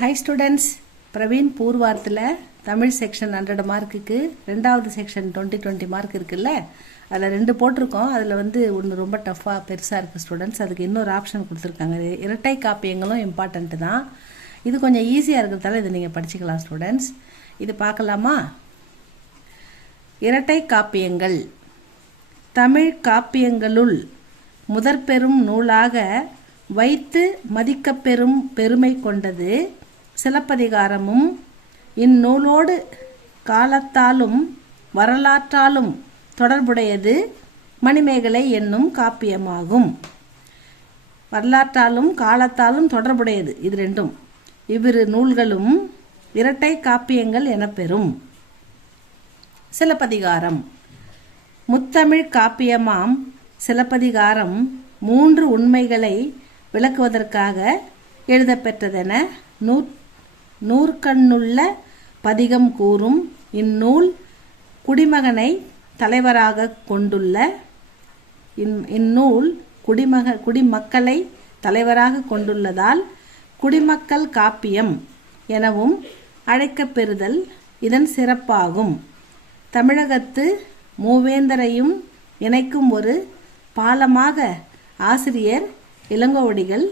High students, Praveen பூர்வார்த்தில் Tamil section 100 மார்க்குக்கு, ரெண்டாவது செக்ஷன் 20 மார்க் இருக்குல்ல, அதில் 2 போட்டிருக்கோம். அதில் ஒன்று ரொம்ப டஃப்பாக பெருசாக இருக்குது ஸ்டூடெண்ட்ஸ். அதுக்கு இன்னொரு ஆப்ஷன் கொடுத்துருக்காங்க. இரட்டை காப்பியங்களும் இம்பார்ட்டண்ட்டு தான். இது கொஞ்சம் ஈஸியாக இருக்கிறதால இதை நீங்கள் படிச்சுக்கலாம் ஸ்டூடெண்ட்ஸ். இது பார்க்கலாமா? இரட்டை காப்பியங்கள். தமிழ் காப்பியங்களுள் முதற்பெரும் நூலாக வைத்து மதிக்கப்பெறும் பெருமை கொண்டது சிலப்பதிகாரமும். இந்நூலோடு காலத்தாலும் வரலாற்றாலும் தொடர்புடையது மணிமேகலை என்னும் காப்பியமாகும். வரலாற்றாலும் காலத்தாலும் தொடர்புடையது இது ரெண்டும். இவ்விரு நூல்களும் இரட்டை காப்பியங்கள் எனப்பெறும். சிலப்பதிகாரம். முத்தமிழ் காப்பியமாம் சிலப்பதிகாரம் 3 உண்மைகளை விளக்குவதற்காக எழுதப்பெற்றதென நூற்கண்ணுள்ள பதிகம் கூறும். இந்நூல் குடிமகனை தலைவராக கொண்டுள்ள குடிமக்களை தலைவராக கொண்டுள்ளதால் குடிமக்கள் காப்பியம் எனவும் அழைக்கப்பெறுதல் இதன் சிறப்பாகும். தமிழகத்து மூவேந்தரையும் இணைக்கும் ஒரு பாலமாக ஆசிரியர் இளங்கோவடிகள்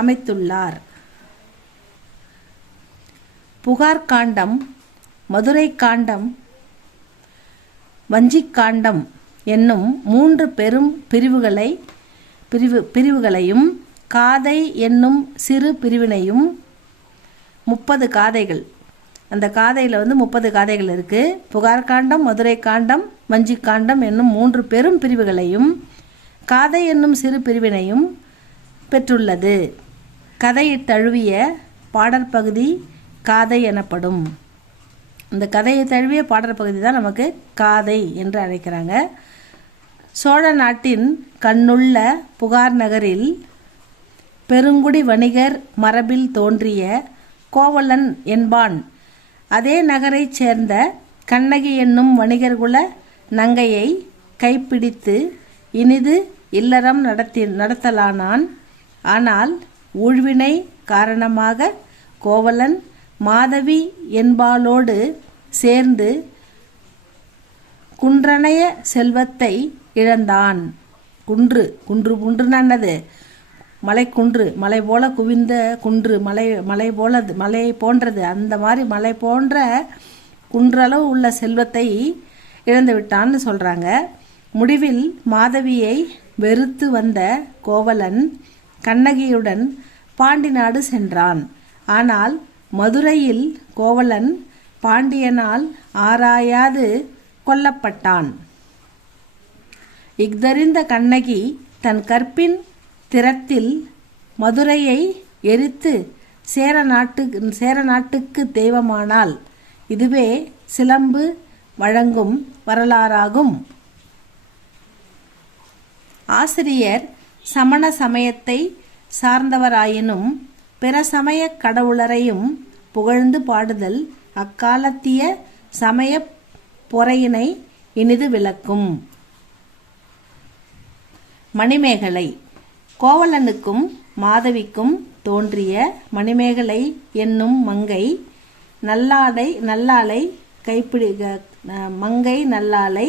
அமைத்துள்ளார். புகார் காண்டம், மதுரை காண்டம், வஞ்சிக் காண்டம் என்னும் 3 பெரும் பிரிவுகளையும் காதை என்னும் சிறு பிரிவினையும் 30 காதைகள். அந்த காதையில் 30 காதைகள் இருக்கு. புகார் காண்டம், மதுரை காண்டம், வஞ்சிக் காண்டம் என்னும் 3 பெரும் பிரிவுகளையும் காதை என்னும் சிறு பிரிவினையும் பெற்றுள்ளது. கதையை தழுவிய பாடற்பகுதி காதை எனப்படும். இந்த கதையை தழுவிய பாடற்பகுதி தான் நமக்கு காதை என்று அழைக்கிறாங்க. சோழ நாட்டின் கண்ணுள்ள புகார் நகரில் பெருங்குடி வணிகர் மரபில் தோன்றிய கோவலன் என்பான் அதே நகரைச் சேர்ந்த கண்ணகி என்னும் வணிகர்குல நங்கையை கைப்பிடித்து இனிது இல்லறம் நடத்தலானான். ஆனால் ஊழ்வினை காரணமாக கோவலன் மாதவி என்பாளோடு சேர்ந்து குன்றனைய செல்வத்தை இழந்தான். குன்றுனது மலைக்குன்று, மலை போல குவிந்த குன்று, மலை போன்றது. அந்த மாதிரி மலை போன்ற குன்றளவு உள்ள செல்வத்தை இழந்து விட்டான்னு சொல்றாங்க. முடிவில் மாதவியை வெறுத்து வந்த கோவலன் கண்ணகியுடன் பாண்டி நாடு சென்றான். ஆனால் மதுரையில் கோவலன் பாண்டியனால் ஆராயாது கொல்லப்பட்டான். இஃதறிந்த கண்ணகி தன் கற்பின் திறத்தில் மதுரையை எரித்து சேர நாட்டுக்கு தெய்வமானாள். இதுவே சிலம்பு வழங்கும் வரலாறாகும். ஆசிரியர் சமண சமயத்தை சார்ந்தவராயினும் பிற சமய கடவுளரையும் புகழ்ந்து பாடுதல் அக்காலத்திய சமய பொறையினை இனிது விளக்கும். மணிமேகலை. கோவலனுக்கும் மாதவிக்கும் தோன்றிய மணிமேகலை என்னும் மங்கை நல்லாளை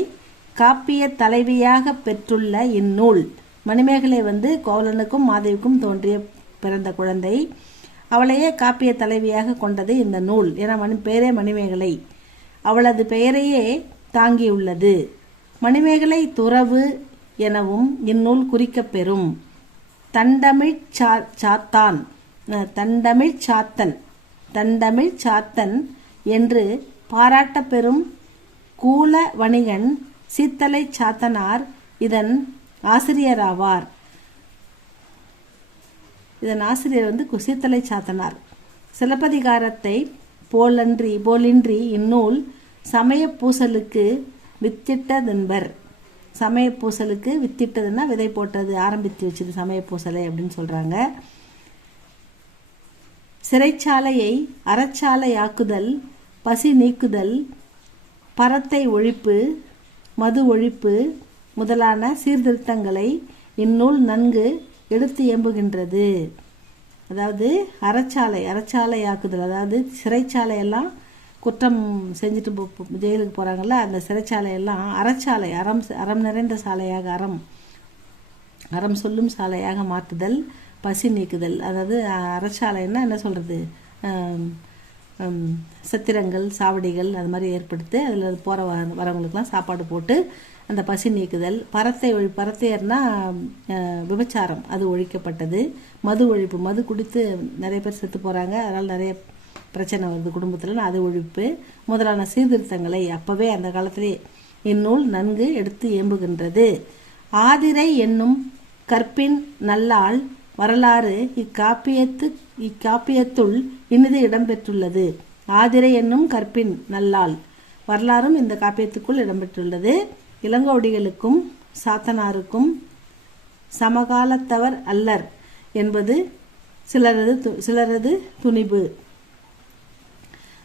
காப்பிய தலைவியாக பெற்றுள்ள இந்நூல். மணிமேகலை கோவலனுக்கும் மாதவிக்கும் பிறந்த குழந்தை. அவளையே காப்பிய தலைவியாக கொண்டது இந்த நூல். ஏன்னா பேரே மணிமேகலை, அவளது பெயரையே தாங்கியுள்ளது. மணிமேகலை துறவு எனவும் இந்நூல் குறிக்கப்பெறும். தண்டமிழ் சாத்தன் என்று பாராட்டப்பெறும் கூல வணிகன் சீத்தலை சாத்தனார் இதன் ஆசிரியராவார். இதன் ஆசிரியர் சீத்தலை சாத்தனார். சிலப்பதிகாரத்தை போலின்றி இந்நூல் சமய பூசலுக்கு வித்திட்டதென்பர். சமய பூசலுக்கு வித்திட்டதுன்னா விதை போட்டது, ஆரம்பித்து வச்சது சமய பூசலை அப்படின்னு சொல்றாங்க. சிறைச்சாலையை அறச்சாலையாக்குதல், பசி நீக்குதல், பரத்தை ஒழிப்பு, மது ஒழிப்பு முதலான சீர்திருத்தங்களை இந்நூல் நன்கு எடுத்து எம்புகின்றது. அதாவது அறச்சாலையாக்குதல், அதாவது சிறைச்சாலையெல்லாம் குற்றம் செஞ்சுட்டு ஜெயிலுக்கு போகிறாங்கல்ல, அந்த சிறைச்சாலையெல்லாம் அறச்சாலை, அறம் நிறைந்த சாலையாக, அறம் சொல்லும் சாலையாக மாற்றுதல், பசி நீக்குதல். அதாவது அறச்சாலைன்னா என்ன சொல்கிறது, சத்திரங்கள், சாவடிகள் அது மாதிரி ஏற்படுத்தி அதில் போகிற வரவங்களுக்கெல்லாம் சாப்பாடு போட்டு அந்த பசி நீக்குதல். பரத்தையர்னா விபச்சாரம், அது ஒழிக்கப்பட்டது. மது ஒழிப்பு, மது குடித்து நிறைய பேர் செத்து போகிறாங்க, அதனால் நிறைய பிரச்சனை வருது குடும்பத்தில், அது ஒழிப்பு முதலான சீர்திருத்தங்களை அப்போவே அந்த காலத்திலே இந்நூல் நன்கு எடுத்து ஏம்புகின்றது. ஆதிரை என்னும் கற்பின் நல்லாள் வரலாறு இக்காப்பியத்துள் இனிது இடம்பெற்றுள்ளது. ஆதிரை என்னும் கற்பின் நல்லாள் வரலாறும் இந்த காப்பியத்துக்குள் இடம்பெற்றுள்ளது. இளங்கோவடிகளுக்கும் சாத்தனாருக்கும் சமகாலத்தவர் அல்லர் என்பது சிலரது துணிவு.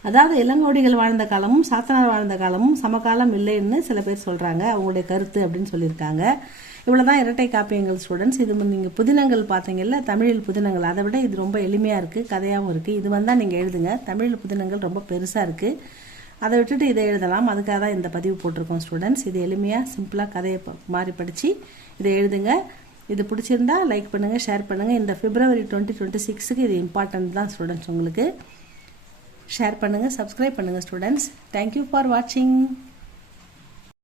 அதாவது இளங்கோவடிகள் வாழ்ந்த காலமும் சாத்தனார் வாழ்ந்த காலமும் சமகாலம் இல்லைன்னு சில பேர் சொல்கிறாங்க, அவங்களுடைய கருத்து அப்படின்னு சொல்லியிருக்காங்க. இவ்வளோதான் இரட்டை காப்பியங்கள் ஸ்டூடெண்ட்ஸ். இது நீங்கள் புதினங்கள் பார்த்தீங்கல்ல, தமிழில் புதினங்கள், அதை விட இது ரொம்ப எளிமையாக இருக்குது, கதையாகவும் இருக்குது. இது வந்தால் நீங்கள் எழுதுங்க. தமிழில் புதினங்கள் ரொம்ப பெருசாக இருக்குது, அதை விட்டுட்டு இதை எழுதலாம். அதுக்காக தான் இந்த பதிவு போட்டிருக்கோம் ஸ்டூடெண்ட்ஸ். இது எளிமையாக சிம்பிளாக கதையை மாறி படித்து இதை எழுதுங்க. இது பிடிச்சிருந்தா லைக் பண்ணுங்கள், ஷேர் பண்ணுங்கள். இந்த February 2026க்கு இது இம்பார்ட்டன்ட் தான் ஸ்டூடெண்ட்ஸ். உங்களுக்கு ஷேர் பண்ணுங்கள், சப்ஸ்கிரைப் பண்ணுங்கள் ஸ்டூடெண்ட்ஸ். தேங்க்யூ ஃபார் வாட்சிங்.